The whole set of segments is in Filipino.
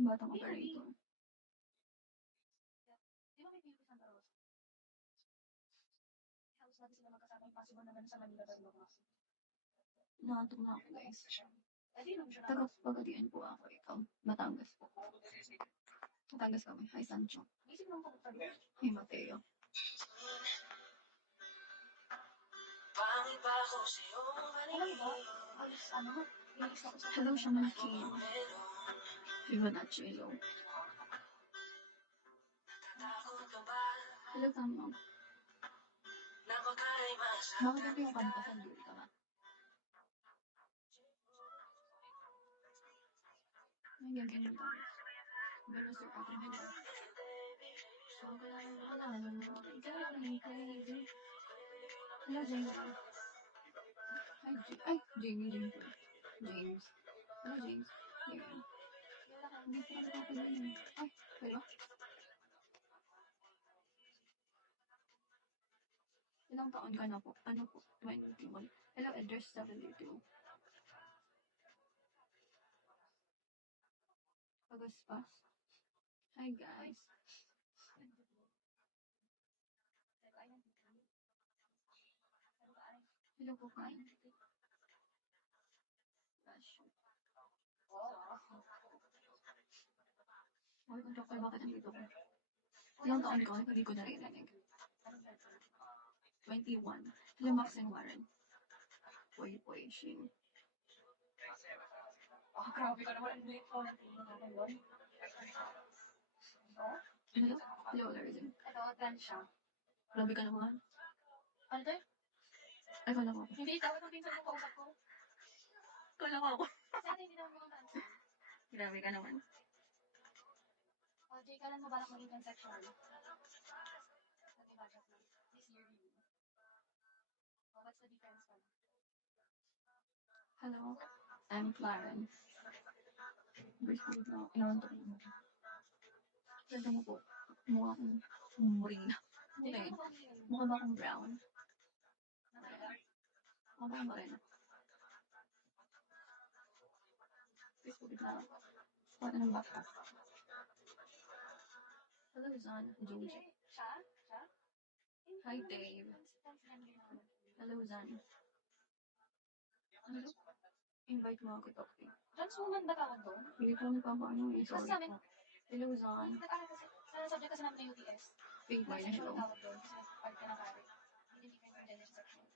Batang operator. Di ba may Pilipinas Santa Rosa? Halos natin sila magkasama yung possible naman sa Manila ba yung mga. Nakatok na ako, guys. Eh, di naman siya Taga-Pagadian po ako, ikaw. Batangas po. Batangas kami. Hi, Sancho. isip naman ko pa doon. Hey, Mateo. Alam mo ba? Alis, ano? Ilis ako sa Hello, Shaman King. Fibonacci, hello. Hello, Tamo. Bakit natin yung kanta sa dulo ka ba? Ay, ganyan mo. Pero sir, ako hello. So, wala naman. Ikaw lang yung crazy. Hello, James. Hi, ay, James. James. Hello, James. Here. Hindi ko alam ako yun. Ay, pwede ba? Ilang taon ka na po? Ano po? 21. Hello, address W2. Pagaspas. Hi, guys. Hello po kayo. Gosh. Ay, kung doktor, bakit nandito ko? Ilang taon ko? Hindi ko naririnig. 21. Hello, Max and Warren. Poy, Shin. grabe ka naman. Hindi ko natin yun. Hello? Hello, Larry. Ito, gan siya. Grabe ka naman. Ano to? Ay, kala ko. Hindi, dapat ang pinsan mo kausap ko. Kala ko ako. Kasi ate, hindi naman mga answer. Grabe ka naman. O, Jay, kailan mo balak maging transsexual? Sabi ba, just like, this year review. Oh, what's the difference pa? Hello, I'm Clarence. Basically, ilang taon mo? Ganda mo po. Mukha akong morena. Okay. Mukha ba akong brown? Mukha ba akong morena? Facebook na. Wala nang bata. Hello, Zan. Joji. Siya? Hi, Dave. Hello, Zan. Hello? Invite mo ako, Tokti. Trans woman ba tawag doon? Hindi ko nagpapaano eh. Kasi Sorry sa amin, po. Hello, Zan. nag-aaral kasi, sa subject kasi namin ng UTS. Big boy na Transsexual hello. ang tawag doon kasi part ka ng pare. Hindi different from gender sexual.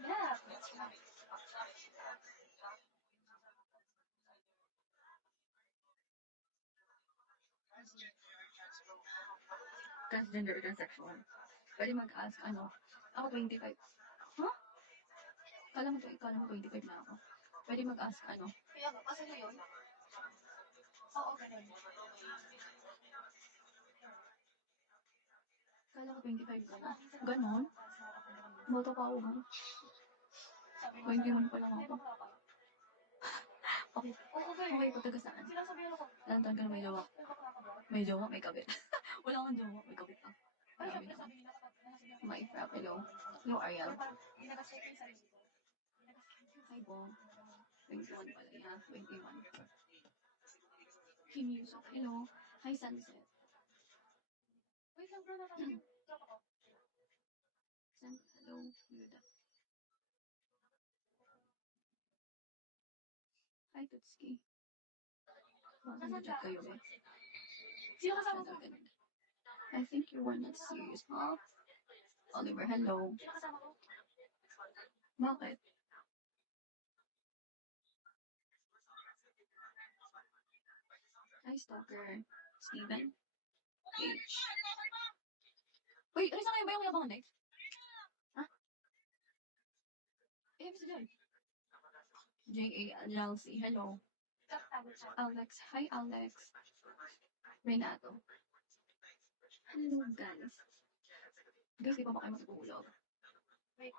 Yeah, that's right. Transgender or transsexual. Pwede mag-ask, ano? Ako 25. Huh? Kala mo 25 na ako. Pwede mag-ask, ano? Kaya ba, kasi mo yun? Oo, ganun. Kala ko 25 ka na. Ganon? Boto pa ako ba? 21 pa lang ako. Okay. Okay, kung taga saan? Ilang taon ka na may jowa? May jowa, may kabit. Wala kang jowa, may kabit ka. Marami naman. My frap, hello. Hello, Ariel. Hi, Bong. 21 pala, yeah. 21. Kim Yusuf, hello. Hi, Sunset. Wait lang, bro, natawag yung tropa ko. Hello, Yuda. Hi, Tutski. Nag-chat kayo eh. Sino kasama mo? I think you were not serious, huh? Oliver, hello. Sino kasama mo? Bakit? Hi, Stalker. Steven. H. Wait, ano sa kayo ba yung yabangan next? Ha? Eh, bisa dyan. J.A. Jalsi, hello. Alex, hi Alex. Renato. Hello guys. Guys, di pa ba kayo matutulog? Wait.